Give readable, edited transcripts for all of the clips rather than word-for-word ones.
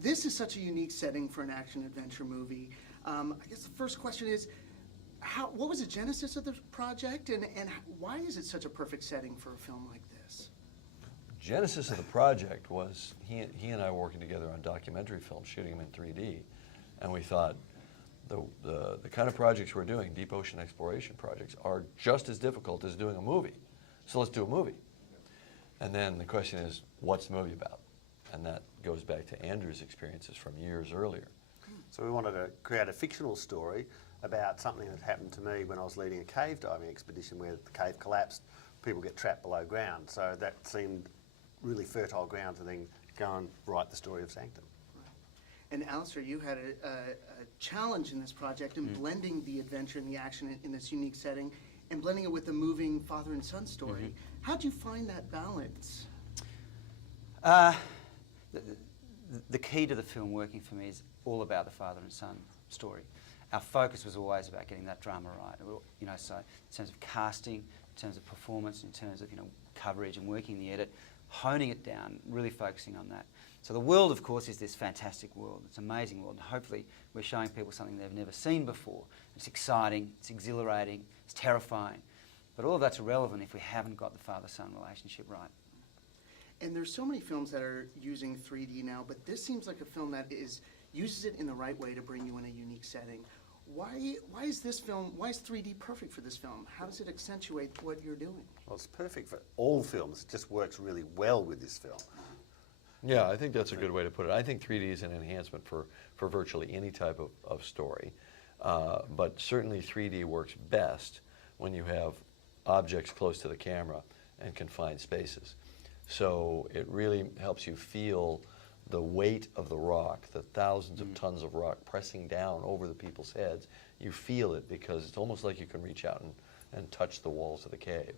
this is such a unique setting for an action-adventure movie. I guess the first question is, what was the genesis of the project, and why is it such a perfect setting for a film like this? Genesis of the project was he and I working together on documentary films, shooting them in 3D, and we thought the kind of projects we're doing, deep ocean exploration projects, are just as difficult as doing a movie. So let's do a movie. And then the question is, what's the movie about? And that goes back to Andrew's experiences from years earlier. So we wanted to create a fictional story about something that happened to me when I was leading a cave diving expedition where the cave collapsed, people get trapped below ground. So that seemed really fertile ground to then go and write the story of Sanctum. And Alister, you had a challenge in this project in blending the adventure and the action in this unique setting and blending it with the moving father and son story. How'd you find that balance? The key to the film working for me is all about the father and son story. Our focus was always about getting that drama right. You know, so in terms of casting, in terms of performance, in terms of coverage and working the edit, honing it down, really focusing on that. So the world, of course, is this fantastic world. It's an amazing world, and hopefully we're showing people something they've never seen before. It's exciting, it's exhilarating, it's terrifying, but all of that's irrelevant if we haven't got the father-son relationship right. And there's so many films that are using 3D now, but this seems like a film that uses it in the right way to bring you in a unique setting. Why is 3D perfect for this film? How does it accentuate what you're doing? Well, it's perfect for all films. It just works really well with this film. Yeah, I think that's a good way to put it. I think 3D is an enhancement for virtually any type of story. But certainly 3D works best when you have objects close to the camera and confined spaces. So it really helps you feel the weight of the rock, the thousands of tons of rock pressing down over the people's heads. You feel it because it's almost like you can reach out and touch the walls of the cave.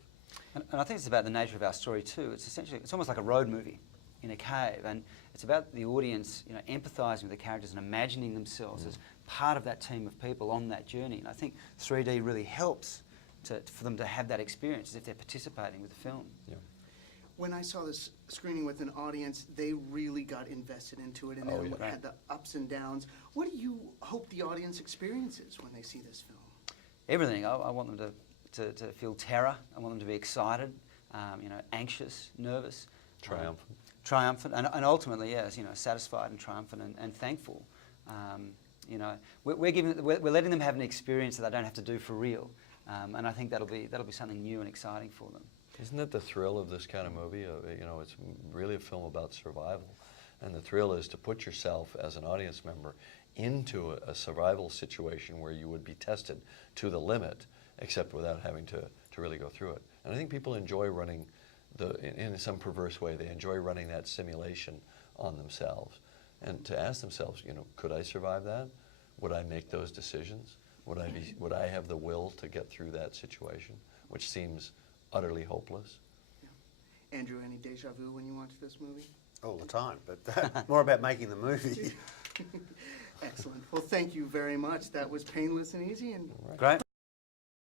And I think it's about the nature of our story too. It's almost like a road movie in a cave, and it's about the audience, empathising with the characters and imagining themselves as part of that team of people on that journey. And I think 3D really helps for them to have that experience as if they're participating with the film. Yeah. When I saw this screening with an audience, they really got invested into it and then had the ups and downs. What do you hope the audience experiences when they see this film? Everything. I want them to feel terror. I want them to be excited, anxious, nervous. Triumphant, and ultimately, yes, satisfied and triumphant and thankful. We're letting them have an experience that they don't have to do for real, and I think that'll be something new and exciting for them. Isn't that the thrill of this kind of movie? It's really a film about survival, and the thrill is to put yourself as an audience member into a survival situation where you would be tested to the limit, except without having to really go through it. And I think people enjoy running in some perverse way, they enjoy running that simulation on themselves, and to ask themselves, could I survive that? Would I make those decisions? Would I have the will to get through that situation, which seems utterly hopeless? Yeah. Andrew, any deja vu when you watch this movie? All the time, but more about making the movie. Excellent. Well, thank you very much. That was painless and easy. And Great.